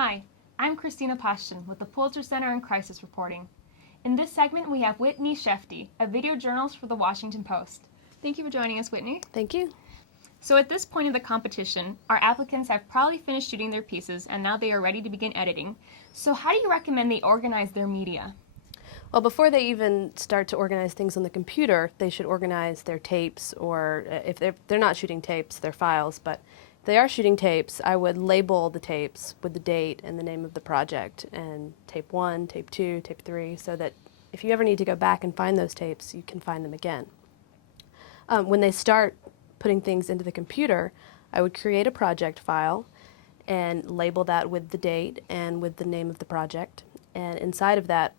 Hi, I'm Christina Pashton with the Pulitzer Center on Crisis Reporting. In this segment, we have Whitney Shefty, a video journalist for The Washington Post. Thank you for joining us, Whitney. Thank you. So at this point of the competition, our applicants have probably finished shooting their pieces and now they are ready to begin editing. So how do you recommend they organize their media? Well, before they even start to organize things on the computer, they should organize their tapes, or if they're not shooting tapes, their files, but if they are shooting tapes, I would label the tapes with the date and the name of the project, and tape 1, tape 2, tape 3, so that if you ever need to go back and find those tapes, you can find them again. When they start putting things into the computer, I would create a project file and label that with the date and with the name of the project, and inside of that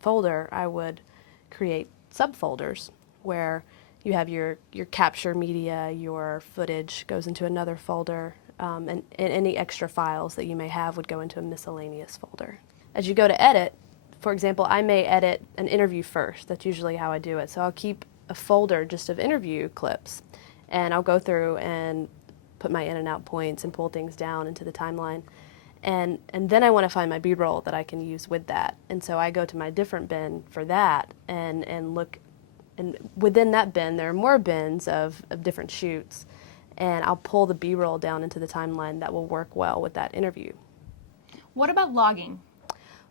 folder, I would create subfolders where you have your capture media, your footage goes into another folder, and any extra files that you may have would go into a miscellaneous folder. As you go to edit, for example, I may edit an interview first. That's usually how I do it. So I'll keep a folder just of interview clips, and I'll go through and put my in and out points and pull things down into the timeline. And then I want to find my B-roll that I can use with that. And so I go to my different bin for that and look, and within that bin there are more bins of different shoots, and I'll pull the B-roll down into the timeline that will work well with that interview. What about logging?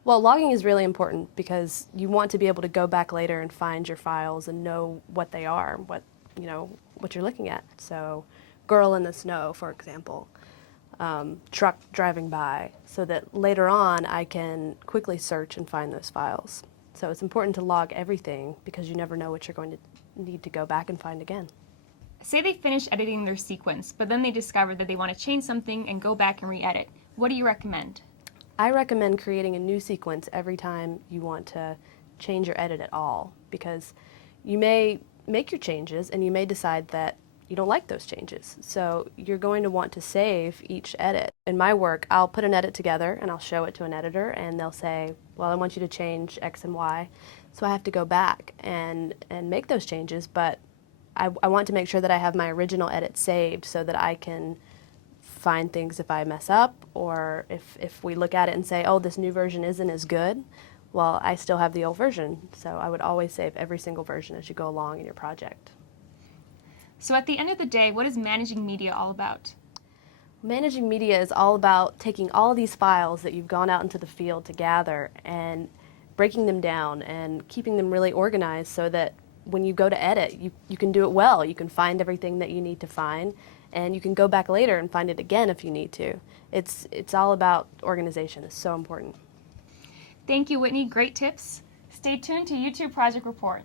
Well, logging is really important because you want to be able to go back later and find your files and know what they are, what you're looking at. So, girl in the snow, for example. Truck driving by, so that later on I can quickly search and find those files. So it's important to log everything because you never know what you're going to need to go back and find again. Say they finish editing their sequence, but then they discover that they want to change something and go back and re-edit. What do you recommend? I recommend creating a new sequence every time you want to change your edit at all, because you may make your changes and you may decide that you don't like those changes. So you're going to want to save each edit. In my work, I'll put an edit together and I'll show it to an editor, and they'll say, well, I want you to change X and Y. So I have to go back and make those changes, but I want to make sure that I have my original edit saved so that I can find things if I mess up, or if we look at it and say, oh, this new version isn't as good, well, I still have the old version. So I would always save every single version as you go along in your project. So at the end of the day, what is managing media all about? Managing media is all about taking all of these files that you've gone out into the field to gather and breaking them down and keeping them really organized so that when you go to edit, you can do it well. You can find everything that you need to find, and you can go back later and find it again if you need to. It's all about organization. It's so important. Thank you, Whitney. Great tips. Stay tuned to YouTube Project Report.